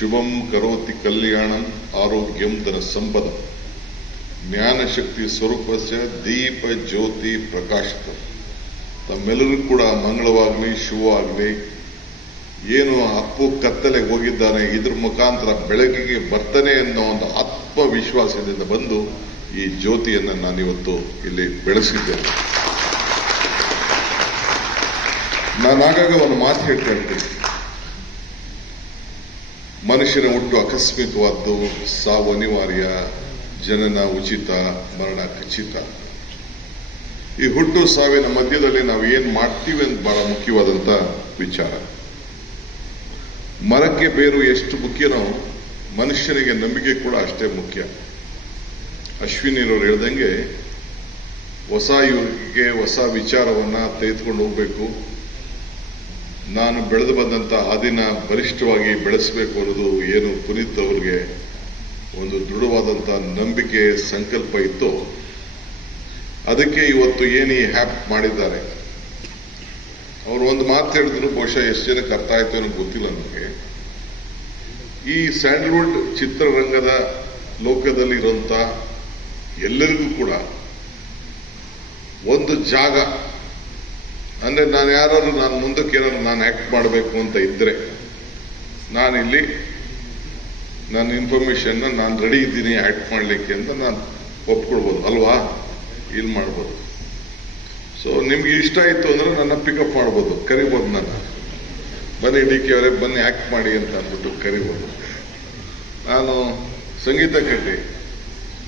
ಶುಭಂ ಕರೋತಿ ಕಲ್ಯಾಣಂ ಆರೋಗ್ಯಂ ಧನ ಸಂಪದ ಜ್ಞಾನಶಕ್ತಿ ಸ್ವರೂಪಸ್ಯ ದೀಪ ಜ್ಯೋತಿ ಪ್ರಕಾಶಿತ. ತಮ್ಮೆಲ್ಲರಿಗೂ ಕೂಡ ಮಂಗಳವಾಗಲಿ, ಶುಭವಾಗಲಿ. ಏನು ಅಪ್ಪು ಕತ್ತಲೆಗೆ ಹೋಗಿದ್ದಾನೆ, ಇದ್ರ ಮುಖಾಂತರ ಬೆಳಕಿಗೆ ಬರ್ತಾನೆ ಅನ್ನೋ ಒಂದು ಆತ್ಮವಿಶ್ವಾಸದಿಂದ ಬಂದು ಈ ಜ್ಯೋತಿಯನ್ನು ನಾನಿವತ್ತು ಇಲ್ಲಿ ಬೆಳೆಸಿದ್ದೇನೆ. ನಾನು ಆಗಾಗ ಒಂದು ಮಾತು ಹೇಳ್ತಾ ಇರ್ತೀನಿ, ಮನುಷ್ಯನ ಹುಟ್ಟು ಆಕಸ್ಮಿಕವಾದ್ದು, ಸಾವು ಅನಿವಾರ್ಯ, ಜನನ ಉಚಿತ, ಮರಣ ಖಚಿತ. ಈ ಹುಟ್ಟು ಸಾವಿನ ಮಧ್ಯದಲ್ಲಿ ನಾವು ಏನ್ ಮಾಡ್ತೀವಿ ಅಂತ ಬಹಳ ಮುಖ್ಯವಾದಂತ ವಿಚಾರ. ಮರಕ್ಕೆ ಬೇರು ಎಷ್ಟು ಮುಖ್ಯನೋ ಮನುಷ್ಯನಿಗೆ ನಂಬಿಕೆ ಕೂಡ ಅಷ್ಟೇ ಮುಖ್ಯ. ಅಶ್ವಿನಿಯವರು ಹೇಳ್ದಂಗೆ ಹೊಸ ಯುಗಕ್ಕೆ ಹೊಸ ವಿಚಾರವನ್ನ ತೆಗೆದುಕೊಂಡು ಹೋಗ್ಬೇಕು. ನಾನು ಬೆಳೆದು ಬಂದಂತ ಹಾದಿನ ಬಲಿಷ್ಠವಾಗಿ ಬೆಳೆಸಬೇಕು ಅನ್ನೋದು ಏನು ಪುನೀತ್ ಅವರಿಗೆ ಒಂದು ದೃಢವಾದಂತ ನಂಬಿಕೆ, ಸಂಕಲ್ಪ ಇತ್ತು. ಅದಕ್ಕೆ ಇವತ್ತು ಏನು ಈ ಹ್ಯಾಪ್ ಮಾಡಿದ್ದಾರೆ. ಅವರು ಒಂದು ಮಾತು ಹೇಳಿದ್ರು, ಬಹುಶಃ ಎಷ್ಟು ಜನಕ್ಕೆ ಅರ್ಥ ಆಯ್ತು ಅನ್ನೋ ಗೊತ್ತಿಲ್ಲ ನನಗೆ. ಈ ಸ್ಯಾಂಡಲ್ವುಡ್ ಚಿತ್ರರಂಗದ ಲೋಕದಲ್ಲಿ ಇರುವಂತ ಎಲ್ಲರಿಗೂ ಕೂಡ ಒಂದು ಜಾಗ ಅಂದ್ರೆ, ನಾನು ಮುಂದಕ್ಕೆ ಏನಾದ್ರು ನಾನು ಆಕ್ಟ್ ಮಾಡಬೇಕು ಅಂತ ಇದ್ರೆ ನಾನಿಲ್ಲಿ ನನ್ನ ಇನ್ಫಾರ್ಮೇಶನ್ ನಾನು ರೆಡಿ ಇದ್ದೀನಿ ಆಕ್ಟ್ ಮಾಡ್ಲಿಕ್ಕೆ ಅಂತ ನಾನು ಒಪ್ಕೊಳ್ಬೋದು ಅಲ್ವಾ, ಇಲ್ಲಿ ಮಾಡ್ಬೋದು. ಸೊ ನಿಮ್ಗೆ ಇಷ್ಟ ಆಯ್ತು ಅಂದ್ರೆ ನನ್ನ ಪಿಕಪ್ ಮಾಡ್ಬೋದು, ಕರಿಬೋದು. ನನ್ನ ಬನ್ನಿ ಡಿ ಕೆ ಅವರೇ ಬನ್ನಿ ಆಕ್ಟ್ ಮಾಡಿ ಅಂತ ಅಂದ್ಬಿಟ್ಟು ಕರಿಬೋದು. ನಾನು ಸಂಗೀತ ಕಟ್ಟಿ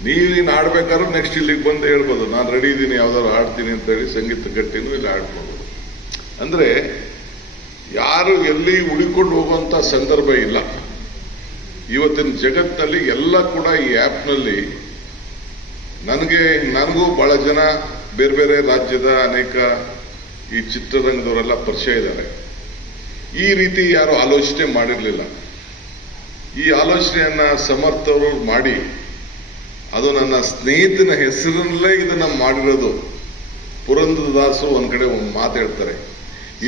ನೀನು ಆಡ್ಬೇಕಾದ್ರೂ ನೆಕ್ಸ್ಟ್ ಇಲ್ಲಿಗೆ ಬಂದು ಹೇಳ್ಬೋದು, ನಾನು ರೆಡಿ ಇದ್ದೀನಿ, ಯಾವ್ದಾದ್ರು ಆಡ್ತೀನಿ ಅಂತ ಹೇಳಿ ಸಂಗೀತ ಕಟ್ಟಿನೂ ಇಲ್ಲಿ ಆಡ್ಬೋದು. ಅಂದ್ರೆ ಯಾರು ಎಲ್ಲಿ ಉಳಿಕೊಂಡು ಹೋಗುವಂತ ಸಂದರ್ಭ ಇಲ್ಲ. ಇವತ್ತಿನ ಜಗತ್ತಿನಲ್ಲಿ ಎಲ್ಲ ಕೂಡ ಈ ಆ್ಯಪ್ನಲ್ಲಿ ನನಗೂ ಬಹಳ ಜನ ಬೇರೆ ಬೇರೆ ರಾಜ್ಯದ ಅನೇಕ ಈ ಚಿತ್ರರಂಗದವರೆಲ್ಲ ಪರಿಚಯ ಇದ್ದಾರೆ. ಈ ರೀತಿ ಯಾರು ಆಲೋಚನೆ ಮಾಡಿರಲಿಲ್ಲ. ಈ ಆಲೋಚನೆಯನ್ನ ಸಮರ್ಥವರು ಮಾಡಿ, ಅದು ನನ್ನ ಸ್ನೇಹಿತನ ಹೆಸರಿನಲ್ಲೇ ಇದನ್ನ ಮಾಡಿರೋದು. ಪುರಂದರದಾಸರು ಒಂದ್ ಕಡೆ ಒಂದು ಮಾತಾಡ್ತಾರೆ,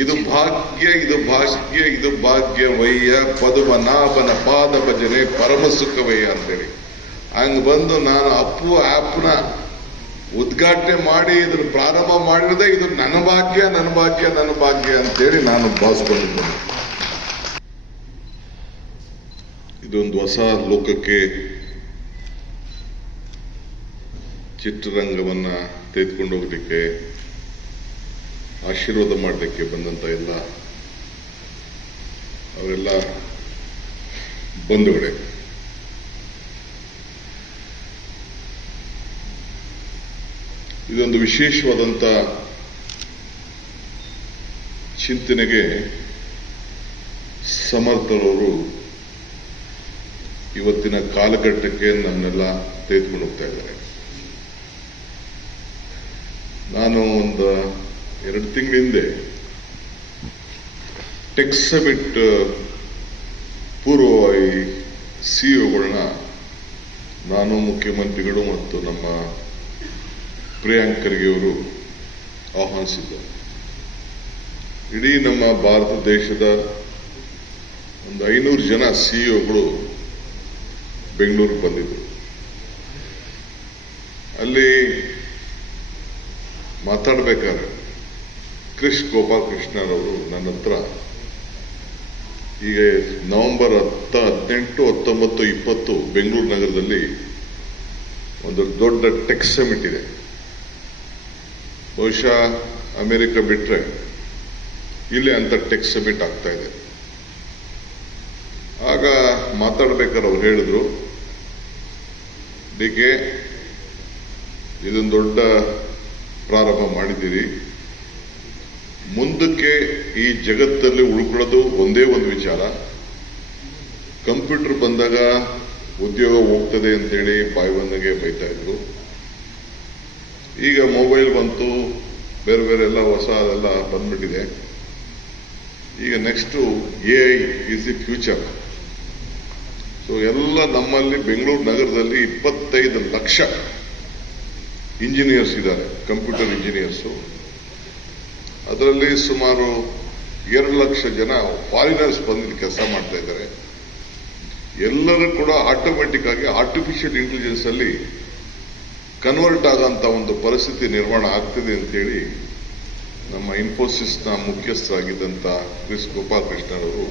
ಇದು ಭಾಗ್ಯ, ಇದು ಭಾಗ್ಯ, ಇದು ಭಾಗ್ಯವಯ್ಯ, ಪದುಮನಾಭನ ಪಾದ ಭಜನೆ ಪರಮ ಸುಖವಯ್ಯ ಅಂತೇಳಿ. ಹಂಗ ಬಂದು ನಾನು ಅಪ್ಪು ಆಪ್ನ ಉದ್ಘಾಟನೆ ಮಾಡಿ ಇದನ್ನು ಪ್ರಾರಂಭ ಮಾಡಿರೋದೇ ಇದು ನನ್ನ ಭಾಗ್ಯ, ನನ್ನ ಭಾಗ್ಯ, ನನ್ನ ಭಾಗ್ಯ ಅಂತೇಳಿ ನಾನು ಭಾವಿಸ್ಕೊಂಡಿದ್ದೇನೆ. ಇದೊಂದು ಹೊಸ ಲೋಕಕ್ಕೆ ಚಿತ್ರರಂಗವನ್ನ ತೆಗೆದುಕೊಂಡು ಹೋಗ್ಲಿಕ್ಕೆ, ಆಶೀರ್ವಾದ ಮಾಡಲಿಕ್ಕೆ ಬಂದಂತ ಎಲ್ಲ ಅವರೆಲ್ಲ ಬಂಧುಗಳೇ, ಇದೊಂದು ವಿಶೇಷವಾದಂತ ಚಿಂತನೆಗೆ ಸಮರ್ಥರವರು ಇವತ್ತಿನ ಕಾಲಘಟ್ಟಕ್ಕೆ ನನ್ನೆಲ್ಲ ತೆಗೆದುಕೊಂಡು ಹೋಗ್ತಾ ಇದ್ದಾರೆ. ನಾನು ಒಂದು 2 ತಿಂಗಳ ಹಿಂದೆ ಟೆಕ್ ಸಮಿಟ್ ಪೂರ್ವವಾಗಿ ಸಿಇಒಗಳನ್ನ ನಾನು, ಮುಖ್ಯಮಂತ್ರಿಗಳು ಮತ್ತು ನಮ್ಮ ಪ್ರಿಯಾಂಕ್ ಖರ್ಗೆ ಅವರು ಆಹ್ವಾನಿಸಿದ್ದಾರೆ. ಇಡೀ ನಮ್ಮ ಭಾರತ ದೇಶದ ಒಂದು 500 ಜನ ಸಿಇಒಗಳು ಬೆಂಗಳೂರಿಗೆ ಬಂದಿದ್ರು. ಅಲ್ಲಿ ಮಾತಾಡಬೇಕಾದ್ರೆ ಗೋಪಾಲ್ ಕೃಷ್ಣರವರು ನನ್ನ ಹತ್ರ ಈಗ ನವೆಂಬರ್ 10, 18, 19, 20 ಬೆಂಗಳೂರು ನಗರದಲ್ಲಿ ಒಂದು ದೊಡ್ಡ ಟೆಕ್ ಸಮಿಟ್ ಇದೆ. ಬಹುಶಃ ಅಮೆರಿಕ ಬಿಟ್ರೆ ಇಲ್ಲಿ ಅಂತ ಟೆಕ್ ಸಮಿಟ್ ಆಗ್ತಾ ಇದೆ. ಆಗ ಮಾತಾಡ್ಬೇಕಾದ್ರೆ ಅವ್ರು ಹೇಳಿದ್ರು, ಡಿಕೆ ಇದೊಂದು ದೊಡ್ಡ ಪ್ರಾರಂಭ ಮಾಡಿದ್ದೀರಿ, ಮುಂದಕ್ಕೆ ಈ ಜಗತ್ತಲ್ಲಿ ಉಳ್ಕೊಳ್ಳೋದು ಒಂದೇ ಒಂದು ವಿಚಾರ. ಕಂಪ್ಯೂಟರ್ ಬಂದಾಗ ಉದ್ಯೋಗ ಹೋಗ್ತದೆ ಅಂತೇಳಿ ಬಾಯಿ ಬಂದಾಗೆ ಬೈತಾ ಇದ್ರು. ಈಗ ಮೊಬೈಲ್ ಬಂತು, ಬೇರೆ ಬೇರೆ ಎಲ್ಲ ಹೊಸ ಎಲ್ಲ ಬಂದ್ಬಿಟ್ಟಿದೆ. ಈಗ next AI is the future. So ಎಲ್ಲ ನಮ್ಮಲ್ಲಿ ಬೆಂಗಳೂರು ನಗರದಲ್ಲಿ 25 ಲಕ್ಷ ಇಂಜಿನಿಯರ್ಸ್ ಇದ್ದಾರೆ, ಕಂಪ್ಯೂಟರ್ ಇಂಜಿನಿಯರ್ಸು. ಅದರಲ್ಲಿ ಸುಮಾರು 2 ಲಕ್ಷ ಜನ ಫಾರಿನರ್ಸ್ ಬಂದು ಕೆಲಸ ಮಾಡ್ತಾ ಇದ್ದಾರೆ. ಎಲ್ಲರೂ ಕೂಡ ಆಟೋಮೆಟಿಕ್ ಆಗಿ ಆರ್ಟಿಫಿಷಿಯಲ್ ಇಂಟೆಲಿಜೆನ್ಸ್ ಅಲ್ಲಿ ಕನ್ವರ್ಟ್ ಆಗಂತ ಒಂದು ಪರಿಸ್ಥಿತಿ ನಿರ್ಮಾಣ ಆಗ್ತಿದೆ ಅಂತೇಳಿ ನಮ್ಮ ಇನ್ಫೋಸಿಸ್ನ ಮುಖ್ಯಸ್ಥರಾಗಿದ್ದಂಥ ಕ್ರಿಸ್ ಗೋಪಾಲಕೃಷ್ಣರವರು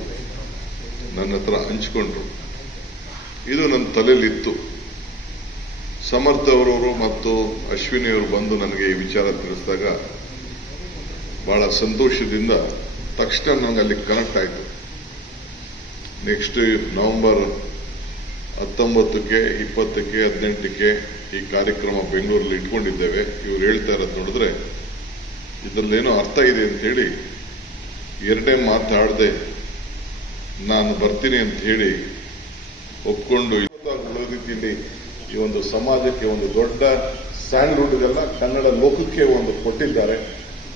ನನ್ನ ಹತ್ರ ಹಂಚಿಕೊಂಡ್ರು. ಇದು ನನ್ನ ತಲೆಯಲ್ಲಿತ್ತು. ಸಮರ್ಥ ಅವರವರು ಮತ್ತು ಅಶ್ವಿನಿ ಅವರು ಬಂದು ನನಗೆ ಈ ವಿಚಾರ ತಿಳಿಸಿದಾಗ ಬಹಳ ಸಂತೋಷದಿಂದ ತಕ್ಷಣ ನನಗೆ ಅಲ್ಲಿ ಕನೆಕ್ಟ್ ಆಯಿತು. ನೆಕ್ಸ್ಟ್ ನವೆಂಬರ್ 19ಕ್ಕೆ 20ಕ್ಕೆ 18ಕ್ಕೆ ಈ ಕಾರ್ಯಕ್ರಮ ಬೆಂಗಳೂರಲ್ಲಿ ಇಟ್ಕೊಂಡಿದ್ದೇವೆ. ಇವ್ರು ಹೇಳ್ತಾ ಇರೋದು ನೋಡಿದ್ರೆ ಇದರಲ್ಲೇನೋ ಅರ್ಥ ಇದೆ ಅಂತೇಳಿ ಎರಡನೇ ಮಾತಾಡದೆ ನಾನು ಬರ್ತೀನಿ ಅಂತ ಹೇಳಿ ಒಪ್ಕೊಂಡು ಒಳ್ಳೆ ರೀತಿಯಲ್ಲಿ ಈ ಒಂದು ಸಮಾಜಕ್ಕೆ ಒಂದು ದೊಡ್ಡ ಸ್ಯಾಂಡ್ಲ್ವುಡ್ಗೆಲ್ಲ ಕನ್ನಡ ಲೋಕಕ್ಕೆ ಒಂದು ಕೊಟ್ಟಿದ್ದಾರೆ.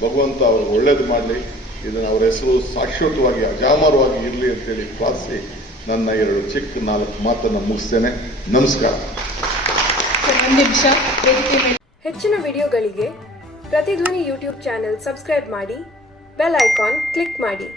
ಭಗವಂತ ಅವರು ಒಳ್ಳೇದು ಮಾಡಲಿ, ಇದನ್ನು ಅವರ ಹೆಸರು ಶಾಶ್ವತವಾಗಿ ಅಜಾಮರವಾಗಿ ಇರಲಿ ಅಂತೇಳಿ ಪ್ರಾರ್ಥಿಸಿ ನನ್ನ 2 ಚಿಕ್ಕ 4 ಮಾತನ್ನು ಮುಗಿಸ್ತೇನೆ. ನಮಸ್ಕಾರ. ಹೆಚ್ಚಿನ ವಿಡಿಯೋಗಳಿಗೆ ಪ್ರತಿಧ್ವನಿ ಯೂಟ್ಯೂಬ್ ಚಾನೆಲ್ ಸಬ್ಸ್ಕ್ರೈಬ್ ಮಾಡಿ, ಬೆಲ್ ಐಕಾನ್ ಕ್ಲಿಕ್ ಮಾಡಿ.